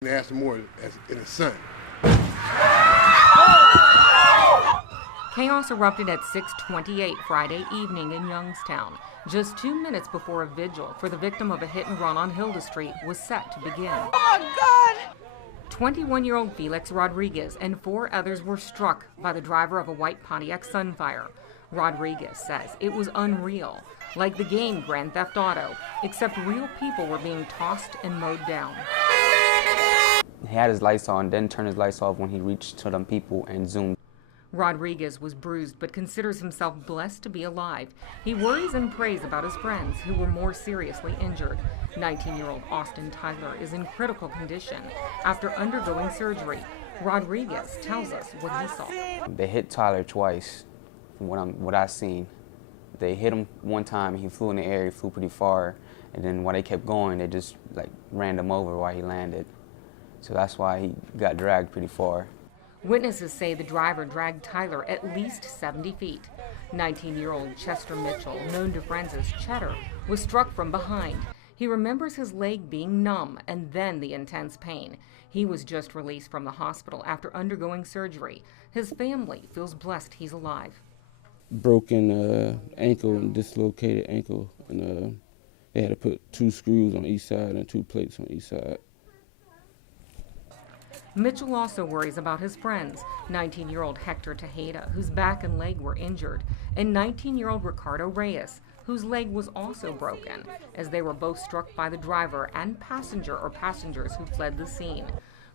and asked him more as in his son. Chaos erupted at 6:28 Friday evening in Youngstown, just 2 minutes before a vigil for the victim of a hit and run on Hilda Street was set to begin. Oh, God! 21-year-old Felix Rodriguez and 4 others were struck by the driver of a white Pontiac Sunfire. Rodriguez says it was unreal, like the game Grand Theft Auto, except real people were being tossed and mowed down. He had his lights on, then turned his lights off when he reached to them people and zoomed. Rodriguez was bruised but considers himself blessed to be alive. He worries and prays about his friends who were more seriously injured. 19-year-old Austin Tyler is in critical condition after undergoing surgery. Rodriguez tells us what he saw. They hit Tyler twice, from what I seen. They hit him one time, he flew in the air, he flew pretty far, and then while they kept going, they just ran him over while he landed. So that's why he got dragged pretty far. Witnesses say the driver dragged Tyler at least 70 feet. 19-year-old Chester Mitchell, known to friends as Cheddar, was struck from behind. He remembers his leg being numb and then the intense pain. He was just released from the hospital after undergoing surgery. His family feels blessed he's alive. Broken ankle and dislocated ankle, and they had to put 2 screws on each side and 2 plates on each side. Mitchell also worries about his friends, 19-year-old Hector Tejeda, whose back and leg were injured, and 19-year-old Ricardo Reyes, whose leg was also broken, as they were both struck by the driver and passenger or passengers who fled the scene.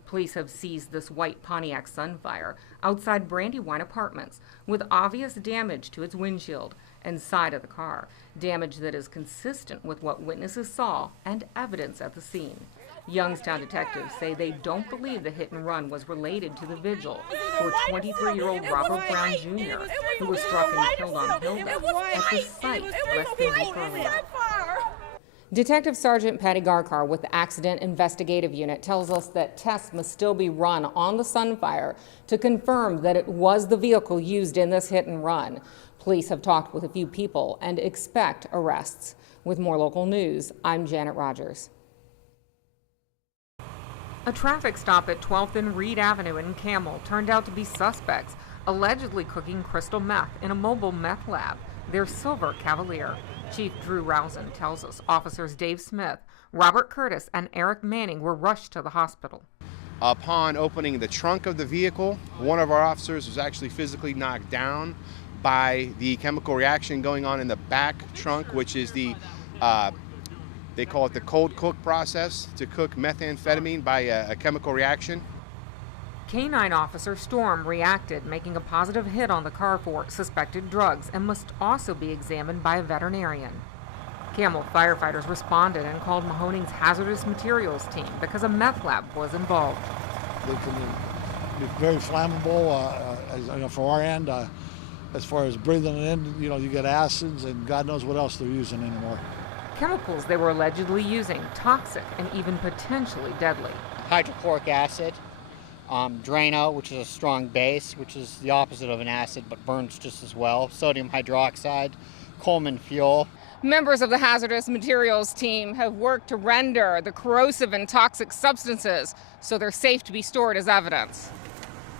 Police have seized this white Pontiac Sunfire outside Brandywine Apartments with obvious damage to its windshield and side of the car, damage that is consistent with what witnesses saw and evidence at the scene. Youngstown detectives say they don't believe the hit and run was related to the vigil for 23-year-old Robert Brown Jr., who was struck and killed on Hilda at the site less than a week earlier. Detective Sergeant Patty Garkar with the Accident Investigative Unit tells us that tests must still be run on the Sunfire to confirm that it was the vehicle used in this hit and run. Police have talked with a few people and expect arrests. With more local news, I'm Janet Rogers. A traffic stop at 12th and Reed Avenue in Camel turned out to be suspects allegedly cooking crystal meth in a mobile meth lab, their Silver Cavalier. Chief Drew Rousen tells us officers Dave Smith, Robert Curtis, and Eric Manning were rushed to the hospital. Upon opening the trunk of the vehicle, one of our officers was actually physically knocked down by the chemical reaction going on in the back trunk, which is the they call it the cold cook process, to cook methamphetamine by a chemical reaction. K-9 officer Storm reacted, making a positive hit on the car for suspected drugs and must also be examined by a veterinarian. Camel firefighters responded and called Mahoning's hazardous materials team because a meth lab was involved. It can be very flammable from our end. As far as breathing it in, you get acids and God knows what else they're using anymore. Chemicals they were allegedly using, toxic and even potentially deadly. Hydrochloric acid, Drano, which is a strong base, which is the opposite of an acid but burns just as well, sodium hydroxide, Coleman fuel. Members of the hazardous materials team have worked to render the corrosive and toxic substances so they're safe to be stored as evidence.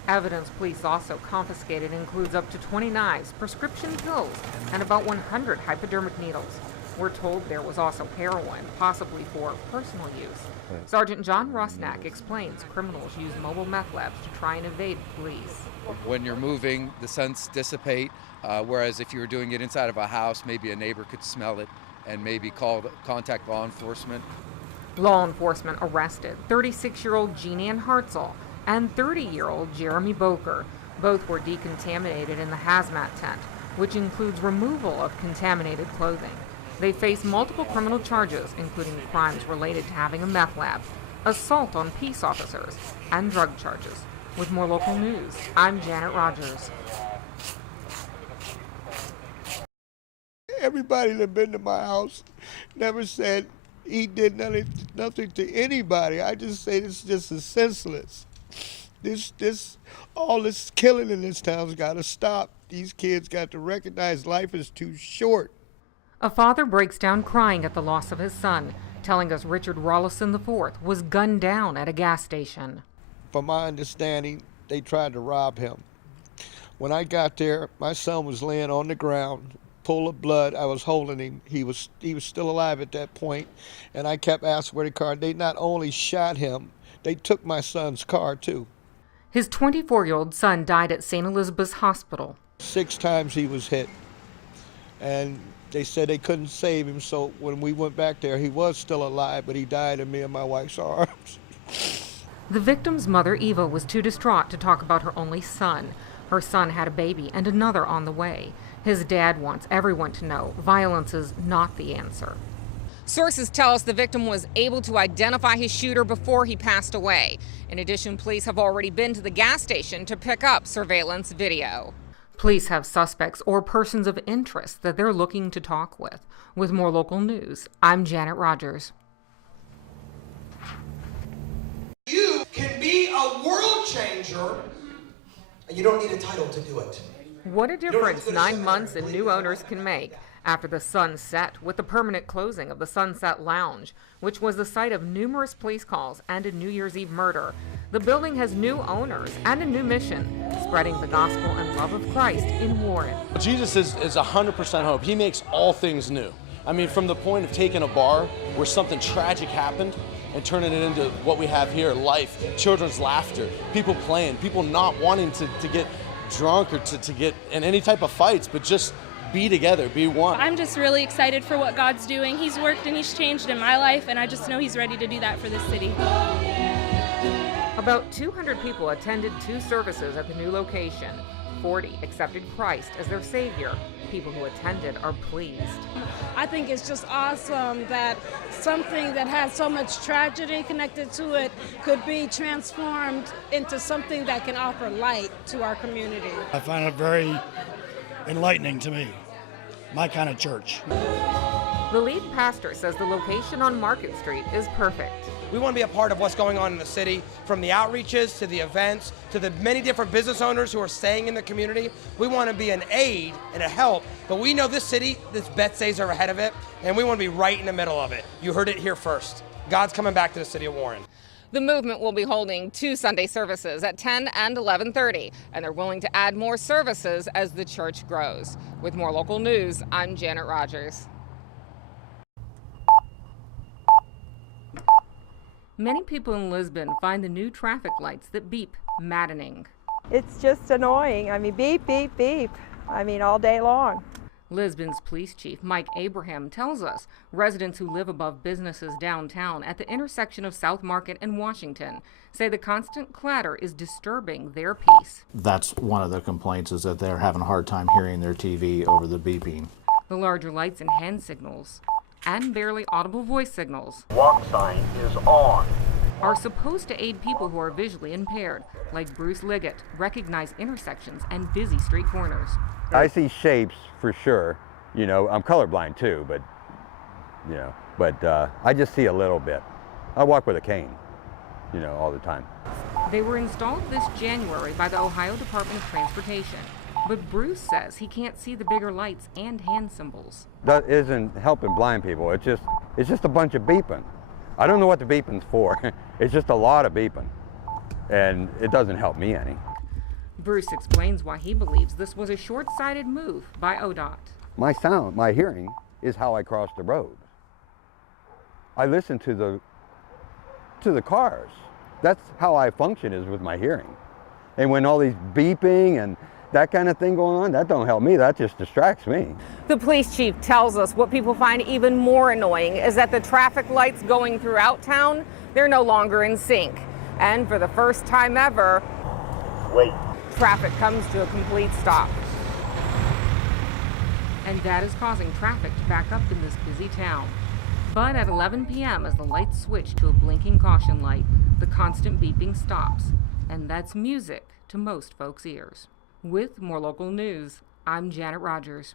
Evidence police also confiscated includes up to 20 knives, prescription pills, and about 100 hypodermic needles. We're told there was also heroin, possibly for personal use. Sergeant John Rosnack explains criminals use mobile meth labs to try and evade police. When you're moving, the scents dissipate, whereas if you were doing it inside of a house, maybe a neighbor could smell it and maybe contact law enforcement. Law enforcement arrested 36-year-old Jean Ann Hartzell and 30-year-old Jeremy Boker. Both were decontaminated in the hazmat tent, which includes removal of contaminated clothing. They face multiple criminal charges, including crimes related to having a meth lab, assault on peace officers, and drug charges. With more local news, I'm Janet Rogers. Everybody that been to my house never said he did nothing to anybody. I just say this just is senseless. All this killing in this town's got to stop. These kids got to recognize life is too short. A father breaks down crying at the loss of his son. telling us Richard Rollison IV was gunned down at a gas station. From my understanding, they tried to rob him. When I got there, my son was laying on the ground, full of blood. I was holding him. He was still alive at that point, and I kept asking where the car. They not only shot him, they took my son's car too. His 24-year-old son died at St. Elizabeth's Hospital. 6 times he was hit, and they said they couldn't save him, so when we went back there, he was still alive, but he died in me and my wife's arms. The victim's mother, Eva, was too distraught to talk about her only son. Her son had a baby and another on the way. His dad wants everyone to know violence is not the answer. Sources tell us the victim was able to identify his shooter before he passed away. In addition, police have already been to the gas station to pick up surveillance video. Police have suspects or persons of interest that they're looking to talk with. With more local news, I'm Janet Rogers. You can be a world changer, and you don't need a title to do it. What a difference 9 months and new owners can make. After the sun set with the permanent closing of the Sunset Lounge, which was the site of numerous police calls and a New Year's Eve murder, the building has new owners and a new mission, spreading the gospel and love of Christ in Warren. Jesus is 100% hope. He makes all things new. I mean, from the point of taking a bar where something tragic happened and turning it into what we have here, life, children's laughter, people playing, people not wanting to get drunk or to get in any type of fights, but just be together, be one. I'm just really excited for what God's doing. He's worked and he's changed in my life, and I just know he's ready to do that for this city. About 200 people attended 2 services at the new location. 40 accepted Christ as their Savior. People who attended are pleased. I think it's just awesome that something that has so much tragedy connected to it could be transformed into something that can offer light to our community. I find it very enlightening to me, my kind of church. The lead pastor says the location on Market Street is perfect. We want to be a part of what's going on in the city, from the outreaches to the events to the many different business owners who are staying in the community. We want to be an aid and a help, but we know this city, this Betsays are ahead of it, and we want to be right in the middle of it. You heard it here first. God's coming back to the city of Warren. The movement will be holding 2 Sunday services at 10 and 11:30, and they're willing to add more services as the church grows. With more local news, I'm Janet Rogers. Many people in Lisbon find the new traffic lights that beep maddening. It's just annoying. I mean, beep, beep, beep. I mean, all day long. Lisbon's police chief, Mike Abraham, tells us residents who live above businesses downtown at the intersection of South Market and Washington say the constant clatter is disturbing their peace. That's one of the complaints, is that they're having a hard time hearing their TV over the beeping. The larger lights and hand signals and barely audible voice signals walk sign is on are supposed to aid people who are visually impaired, like Bruce Liggett, recognize intersections and busy street corners. I see shapes for sure. You know, I'm colorblind too, but I just see a little bit. I walk with a cane, all the time. They were installed this January by the Ohio Department of Transportation, but Bruce says he can't see the bigger lights and hand symbols. That isn't helping blind people. It's just a bunch of beeping. I don't know what the beeping's for. It's just a lot of beeping, and it doesn't help me any. Bruce explains why he believes this was a short-sighted move by ODOT. My hearing is how I cross the road. I listen to the cars. That's how I function, is with my hearing. And when all these beeping and that kind of thing going on, that don't help me, that just distracts me. The police chief tells us what people find even more annoying is that the traffic lights going throughout town, they're no longer in sync. And for the first time ever, traffic comes to a complete stop. And that is causing traffic to back up in this busy town. But at 11 p.m., as the lights switch to a blinking caution light, the constant beeping stops. And that's music to most folks' ears. With more local news, I'm Janet Rogers.